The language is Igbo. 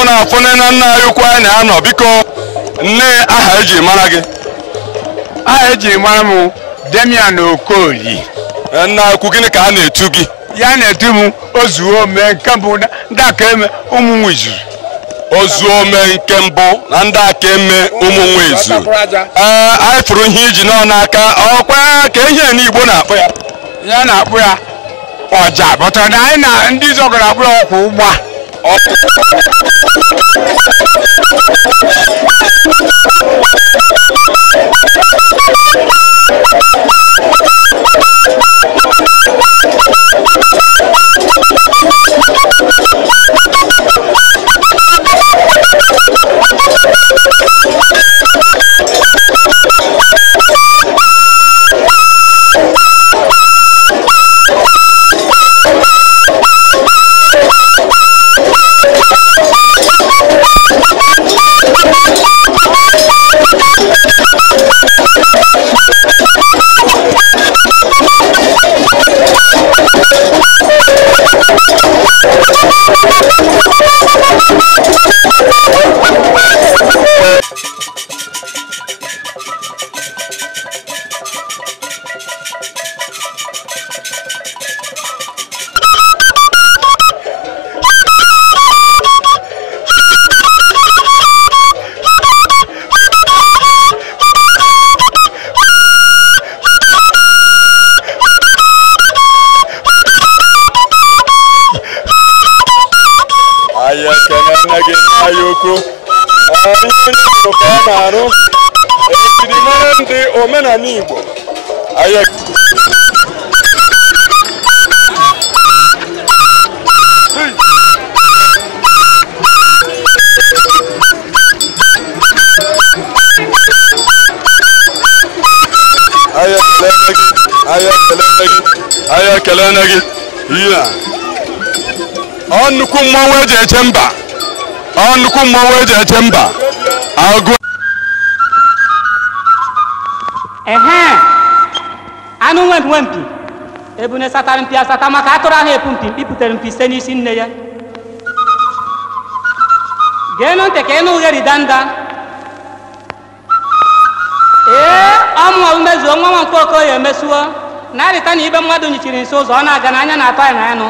ọ na-afụne na nna anyị ukwu anyị na-anọ biko nne aha eji mara gị aha eji mara m Damian Okoye nna ukwu gịnị ka a na-etu gị ya na-etu m Ozuome nke mbụ ndị aka eme ụmụ nwizu Ozuome nke mbụ na ndị aka eme ụmụ nwizu anyị fụrụ ihe iji nọ n'aka ọkwa ka ihe n'Igbo na-akpọ ya ya na-akpụ ya ọja bụtara na anyị na ndị zọgara akpụ ya ọkwa ụgba omenala Igbo aya kelena gị ihe ọ nnukwu mmanwụ eji eche mba agụ anụ nwe mpi ebune satara mpi asata maka atụrụ ahụ epu mpi mkpiputere mpi site n'isi nne ya geenụ ntị ka ịnụ ugheri danda ọmụwa umezuo nwa Nwankwo Okoye emesuo na-arịta na ibe mmadụ nyichiri nso ụzọ ọ na-aga n'anya na-atọ ya na ya nụ